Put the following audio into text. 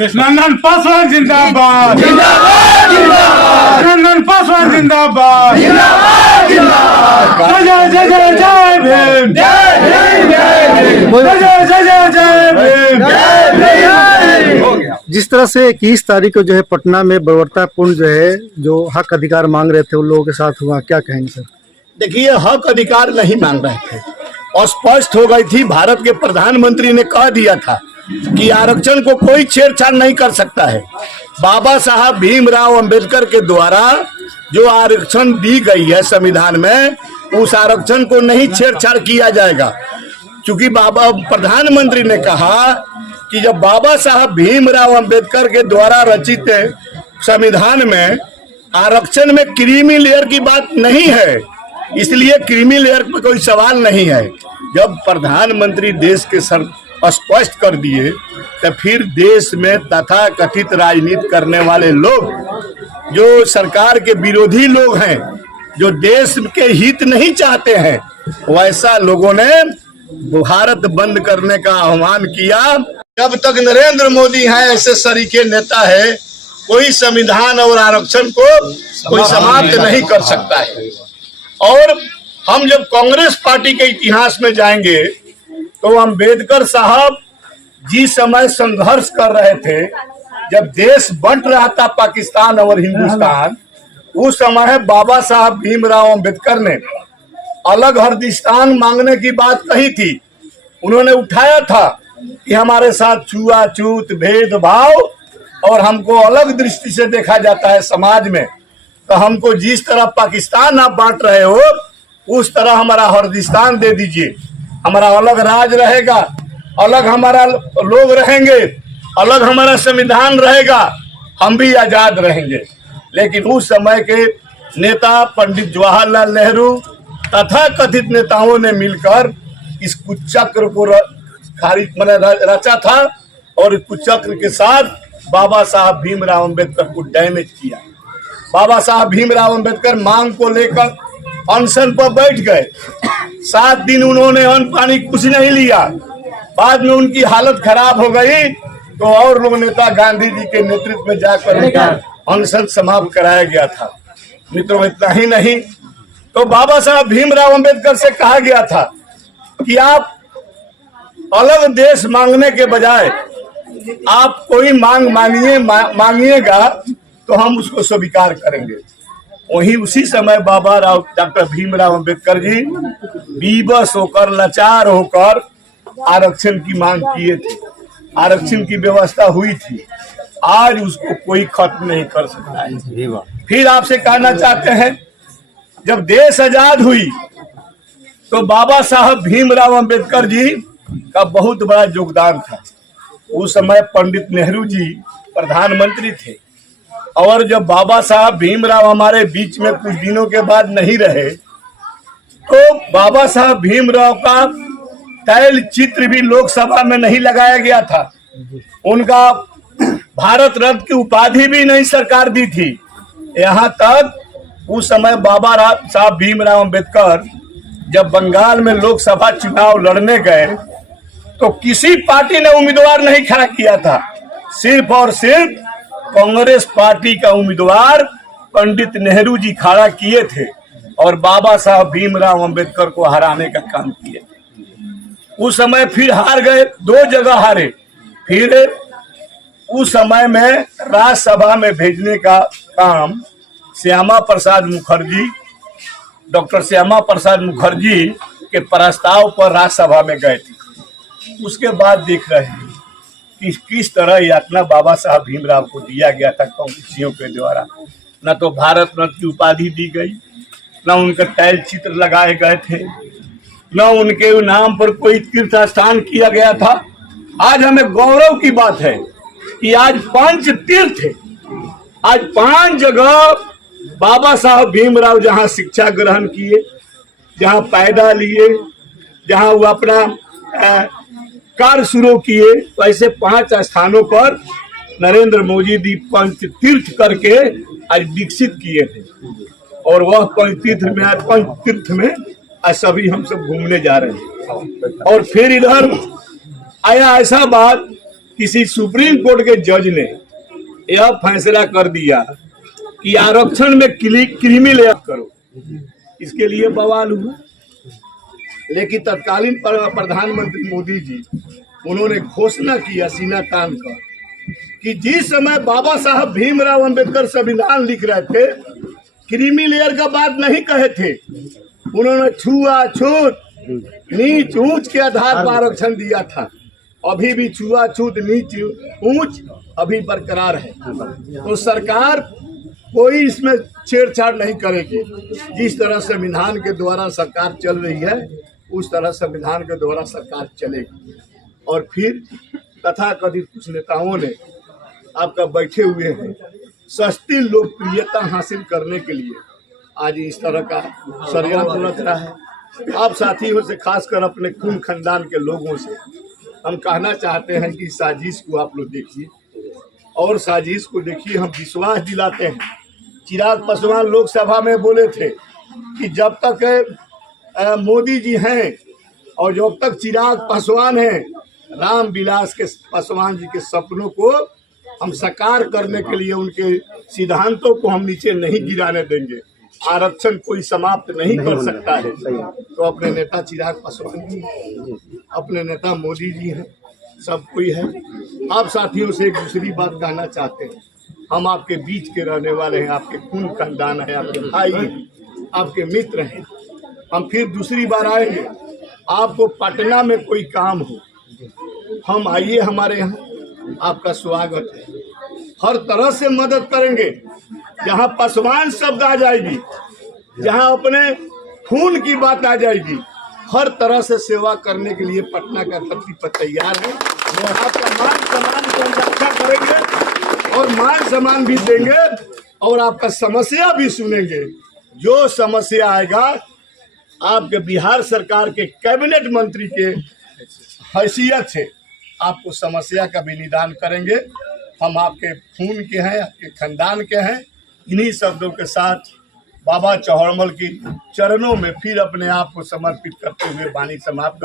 नंदन पासवान जिंदाबाद, नंदन पासवान जिंदाबाद, जय जय जय जय जय भीम, जय जय जय जय भीम। जिस तरह से 21 तारीख को जो है पटना में बर्बरतापूर्ण जो है जो हक अधिकार मांग रहे थे उन लोगों के साथ हुआ, क्या कहेंगे सर? देखिए, हक अधिकार नहीं मांग रहे थे और स्पष्ट हो गई थी। भारत के प्रधानमंत्री ने कह दिया था कि आरक्षण को कोई छेड़छाड़ नहीं कर सकता है। बाबा साहब भीमराव अंबेडकर के द्वारा जो आरक्षण दी गई है संविधान में, उस आरक्षण को नहीं छेड़छाड़ किया जाएगा, क्योंकि बाबा प्रधानमंत्री ने कहा कि जब बाबा साहब भीमराव अंबेडकर के द्वारा रचित संविधान में आरक्षण में क्रीमी लेयर की बात नहीं है, इसलिए क्रीमी लेयर पर कोई सवाल नहीं है। जब प्रधानमंत्री देश के सर स्पष्ट कर दिए तो फिर देश में तथा कथित राजनीति करने वाले लोग, जो सरकार के विरोधी लोग हैं, जो देश के हित नहीं चाहते हैं, वैसा लोगों ने भारत बंद करने का आह्वान किया। जब तक नरेंद्र मोदी हैं, ऐसे सरीखे नेता है, कोई संविधान और आरक्षण को कोई समाप्त नहीं कर सकता है। और हम जब कांग्रेस पार्टी के इतिहास में जाएंगे तो अम्बेडकर साहब जिस समय संघर्ष कर रहे थे, जब देश बंट रहा था पाकिस्तान और हिंदुस्तान, उस समय बाबा साहब भीमराव अंबेडकर ने अलग हिंदुस्तान मांगने की बात कही थी। उन्होंने उठाया था कि हमारे साथ छुआछूत, भेदभाव और हमको अलग दृष्टि से देखा जाता है समाज में, तो हमको जिस तरह पाकिस्तान आप बांट रहे हो उस तरह हमारा हिंदुस्तान दे दीजिए। हमारा अलग राज रहेगा, अलग हमारा लोग रहेंगे, अलग हमारा संविधान रहेगा, हम भी आजाद रहेंगे। लेकिन उस समय के नेता पंडित जवाहरलाल नेहरू तथा कथित नेताओं ने मिलकर इस कुचक्र को रचा था और इस कुचक्र के साथ बाबा साहब भीमराव अंबेडकर को डैमेज किया। बाबा साहब भीमराव अंबेडकर मांग को लेकर अनशन पर बैठ गए। 7 दिन उन्होंने अन्न पानी कुछ नहीं लिया। बाद में उनकी हालत खराब हो गई तो और लोग नेता गांधी जी के नेतृत्व में जाकर उनका अनशन समाप्त कराया गया था। मित्रों, इतना ही नहीं तो बाबा साहब भीमराव अंबेडकर से कहा गया था कि आप अलग देश मांगने के बजाय आप कोई मांग मांगिएगा तो हम उसको स्वीकार करेंगे। वही उसी समय बाबा डॉक्टर भीमराव अंबेडकर जी विवश होकर, लाचार होकर आरक्षण की मांग किए थे। आरक्षण की व्यवस्था हुई थी, आज उसको कोई खत्म नहीं कर सकता है। फिर आपसे कहना चाहते हैं, जब देश आजाद हुई तो बाबा साहब भीमराव अंबेडकर जी का बहुत बड़ा योगदान था। उस समय पंडित नेहरू जी प्रधानमंत्री थे और जब बाबा साहब भीमराव हमारे बीच में कुछ दिनों के बाद नहीं रहे तो बाबा साहब भीमराव का तैल चित्र भी लोकसभा में नहीं लगाया गया था। उनका भारत रत्न की उपाधि भी नहीं सरकार दी थी। यहाँ तक उस समय बाबा साहब भीमराव अंबेडकर जब बंगाल में लोकसभा चुनाव लड़ने गए तो किसी पार्टी ने उम्मीदवार नहीं खड़ा किया था। सिर्फ और सिर्फ कांग्रेस पार्टी का उम्मीदवार पंडित नेहरू जी खड़ा किए थे और बाबा साहब भीमराव अंबेडकर को हराने का काम किए थे। उस समय फिर हार गए, 2 जगह हारे। फिर उस समय में राज्यसभा में भेजने का काम श्यामा प्रसाद मुखर्जी, डॉक्टर श्यामा प्रसाद मुखर्जी के प्रस्ताव पर राज्यसभा में गए थे। उसके बाद देख रहे हैं कि किस तरह यातना बाबा साहब भीमराव को दिया गया था कांग्रेसियों के द्वारा। न तो भारत रत्न की उपाधि दी गई, न उनका तैल चित्र लगाए गए थे, न उनके नाम पर कोई तीर्थ स्थान किया गया था। आज हमें गौरव की बात है कि आज 5 तीर्थ है, आज 5 जगह बाबा साहब भीमराव जहाँ शिक्षा ग्रहण किए, जहाँ पैदा लिए, जहाँ वो अपना कार्य शुरू किए, वैसे 5 स्थानों पर नरेंद्र मोदी जी 5 तीर्थ करके आज विकसित किए थे। और वह 5 तीर्थ में आज सभी हम सब घूमने जा रहे हैं। और फिर इधर आया ऐसा बात किसी सुप्रीम कोर्ट के जज ने यह फैसला कर दिया कि आरक्षण में क्रीमी लेयर करो, इसके लिए बवाल हुआ। लेकिन तत्कालीन प्रधानमंत्री मोदी जी उन्होंने घोषणा किया सीना तान कर कि जिस समय बाबा साहब भीमराव अंबेडकर संविधान लिख रहे थे, क्रीमी लेयर का बात नहीं कहे थे। उन्होंने छुआछूत नीच ऊंच के आधार पर आरक्षण दिया था। अभी भी छुआछूत नीच ऊंच अभी बरकरार है। तो सरकार कोई इसमें छेड़छाड़ नहीं करेगी। जिस तरह संविधान के द्वारा सरकार चल रही है, उस तरह संविधान के द्वारा सरकार चलेगी। और फिर तथाकथित कुछ नेताओं ने आपका बैठे हुए हैं सस्ती लोकप्रियता हासिल करने के लिए आज इस तरह का षड्यंत्र रच रहा है। आप साथियों से, खासकर अपने खून खानदान के लोगों से हम कहना चाहते हैं कि साजिश को आप लोग देखिए और साजिश को देखिए। हम विश्वास दिलाते हैं। चिराग पासवान लोकसभा में बोले थे कि जब तक मोदी जी हैं और जब तक चिराग पासवान हैं, राम विलास के पासवान जी के सपनों को हम साकार करने के लिए उनके सिद्धांतों को हम नीचे नहीं गिराने देंगे। आरक्षण कोई समाप्त नहीं कर सकता है। तो अपने नेता चिराग पासवान जी, अपने नेता मोदी जी हैं, सब कोई है। आप साथियों से एक दूसरी बात कहना चाहते हैं। हम आपके बीच के रहने वाले हैं, आपके खून खानदान है, आपके भाई हैं, आपके मित्र हैं। हम फिर दूसरी बार आएंगे। आपको पटना में कोई काम हो, हम आइए हमारे यहाँ, आपका स्वागत है। हर तरह से मदद करेंगे। जहाँ पासवान शब्द आ जाएगी, जहाँ अपने खून की बात आ जाएगी, हर तरह से सेवा करने के लिए पटना का धरती पर तैयार है। आपका मान सम्मान को हम रक्षा करेंगे और मान सम्मान भी देंगे और आपका समस्या भी सुनेंगे। जो समस्या आएगा, आपके बिहार सरकार के कैबिनेट मंत्री के हैसियत से आपको समस्या का भी निदान करेंगे। हम आपके खून के हैं, आपके खानदान के हैं। इन्हीं शब्दों के साथ बाबा चौहड़मल की चरणों में फिर अपने आप को समर्पित करते हुए वाणी समाप्त करते